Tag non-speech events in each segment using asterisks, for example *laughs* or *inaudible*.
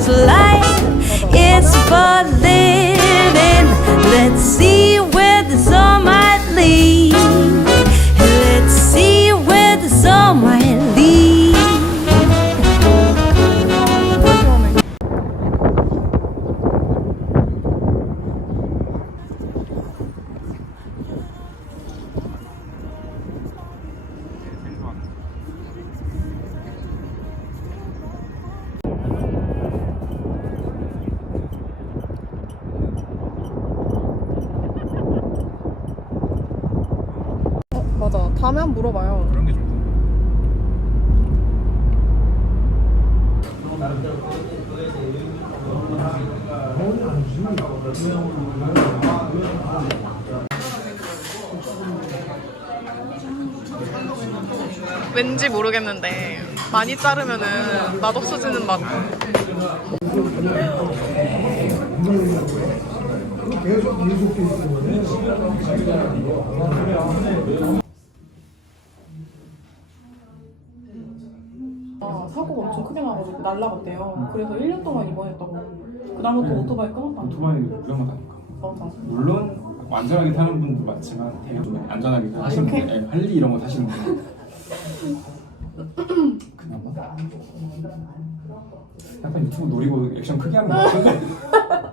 Cause life is for living. Let's see 물어봐요. 그런 게 좀. 왠지 모르겠는데 많이 자르면은 맛 없어지는 맛. 아, 날라갔대요. 그래서 1년 동안 입원했다고. 그다음부터 오토바이 끊었다. 오토바이 위험하다니까. 맞아. 물론 완전하게 타는 분도 많지만 대형 좀 안전하게 하시는 이렇게? 분, 네, 할리 이런 거 타시는 분. *laughs* 그나마. 약간 유튜브 노리고 액션 크게 하는 거 같은데. *laughs*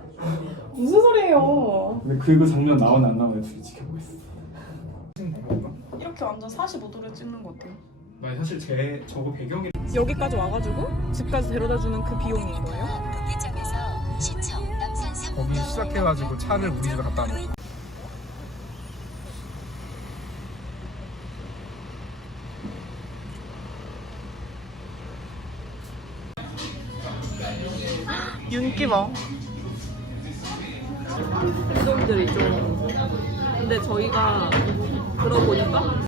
무슨 소리예요? 근데 그 장면 나오나 안 나오나 둘이 지켜보고 있어. 이렇게 완전 45도를 찍는 것 같아요. 나 사실 제 저거 배경이 여기까지 와가지고 집까지 데려다주는 그 비용인 거예요? 예정에서 시청 남산 3 거기 시작해가지고 차를 우리 집에 갖다 놓고 윤기 봐. 인종들이 좀 근데 저희가 들어보니까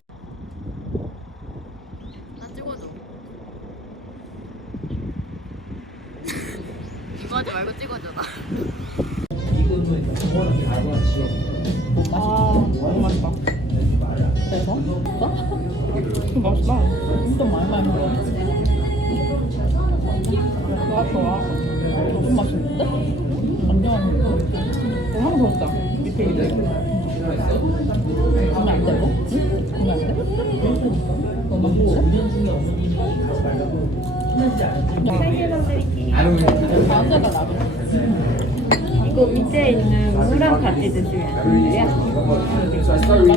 맛있다 진짜 많이 많이 먹어 맛 좋아 너무 맛있는데? 완전 이거 한번 더 먹자 밑에 이제 주면 안 돼? 뭐? 응? 주면 안 돼? 너무 맛있는데? 세 개만 드릴게요 다음 데가 나도 이거 밑에 있는 물랑 같이 드시면 돼요.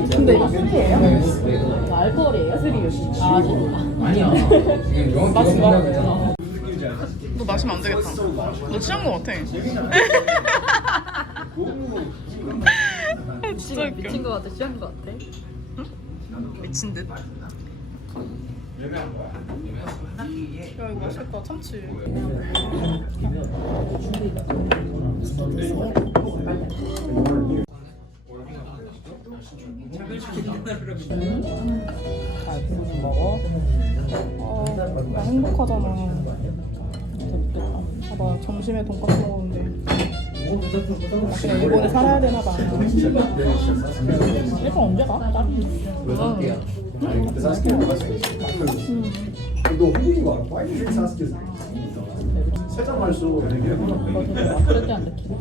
근데 *laughs* 이거 술이에요? 알코올이에요? 술이에요? 아, 아니야. 맛이 좋아. 너 마시면 안 되겠다. 너 취한 거 같아. *laughs* 진짜 웃겨. 미친 거 같아, 취한 거 같아. 미친 듯. 야 이거 맛있겠다 참치. 잘 먹어. 어, 나 행복하잖아. 봐봐 점심에 돈까스 먹었는데. 나 그냥 일본에 살아야 되나 봐. 일본 언제 가? 짜리. 너 한국인 거 알아? 와인 드 사스키 세잔 말수 되게 맛있게 안 느끼고.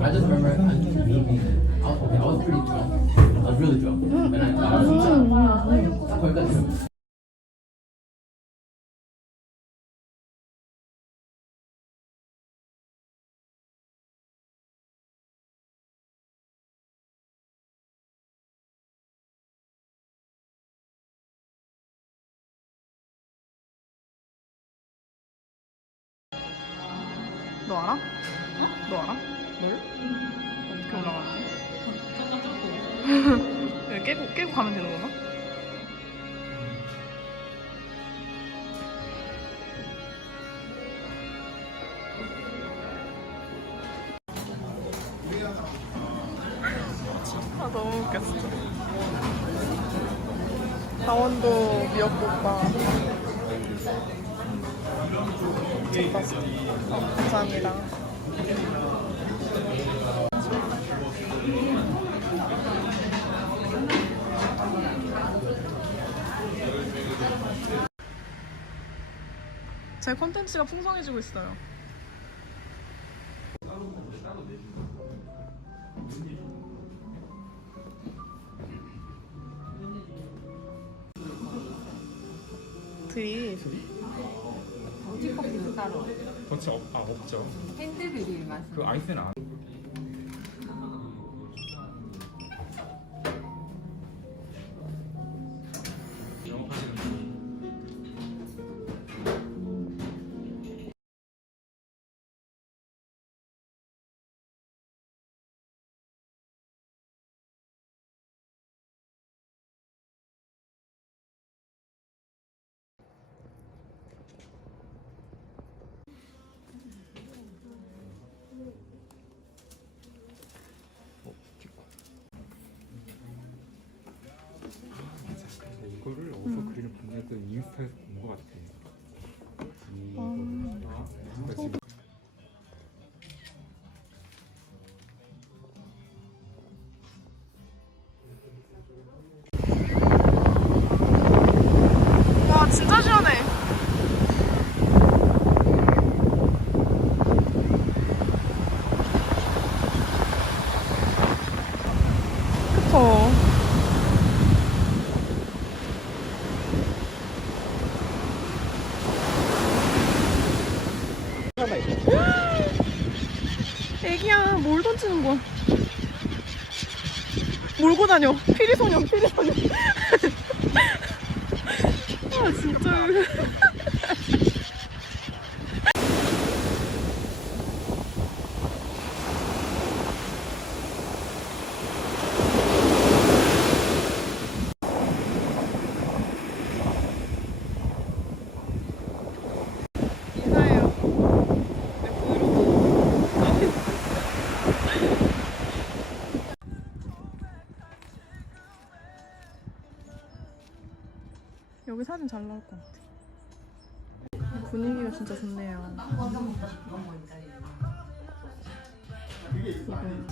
I just remember I was meeting. I was, okay, I was pretty drunk. I was really drunk. And I, I was 거기까지. 너 알아? 너 알아? 뭘? 어떻게 올라가지? 여기 깨고 깨고 가면 되는 건가? 어, 감사합니다. 제 콘텐츠가 풍성해지고 있어요. 드립. 따로. 그렇지 없, 아 없죠. 핸드드립 맛. 그 아이스는 안. 봤냐고 인스타에서 본 것 같아. 뭘 던지는 거야? 몰고 다녀. 피리소년 피리소년. *laughs* 아 진짜. 인사해요. 내 브이로그. 여기 사진 잘 나올 것 같아. 분위기가 진짜 좋네요. 이분.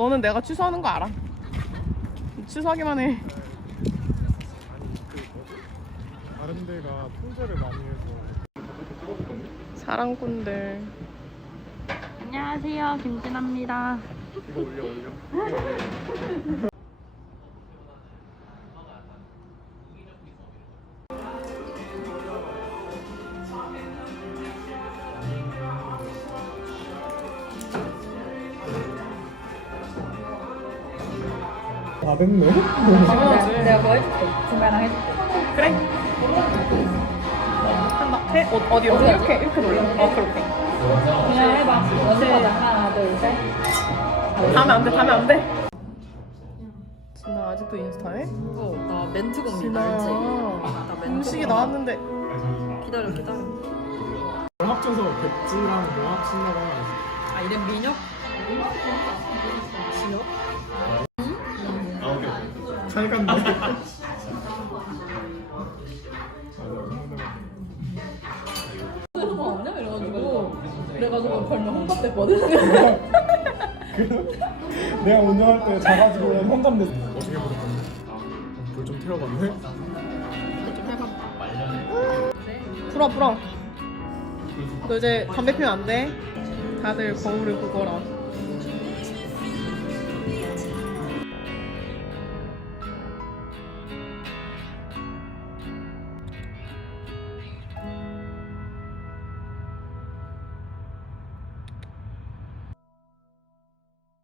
너는 내가 취소하는 거 알아. 취소하기만 해. 다른 데가 통제를 많이 해서 사랑꾼들. 안녕하세요, 김진아입니다. 이거 올려 올려. 당연하지. 내가 뭐 해줄게. 중간랑 해줄게. 그래. 한다. 해? 어, 어디로? 이렇게 이렇게 돌려. 어 그렇게. 그냥 해봐. 연습하자. 하나, 둘, 셋. 다음에 안 돼. 다음에 안 돼. 진아 아직도 인스타해? 어, 나 멘트 공부 진아 알지? 나 멘트 음식이. 나왔는데 기다려, 기다려. 합쳐서 백지랑 모합 신나고 하나 아, 이름 민혁? 진혁? 잘? 이래가지고 그래가지고 별명 혼밥 됐거든. 내가 운전할 때 자가지고 혼담됐어. 어떻게 물어봤는데? 불좀 태워봤네? 불어 불어. 너 이제 담배 피면 안 돼. 다들 거울을 보거라.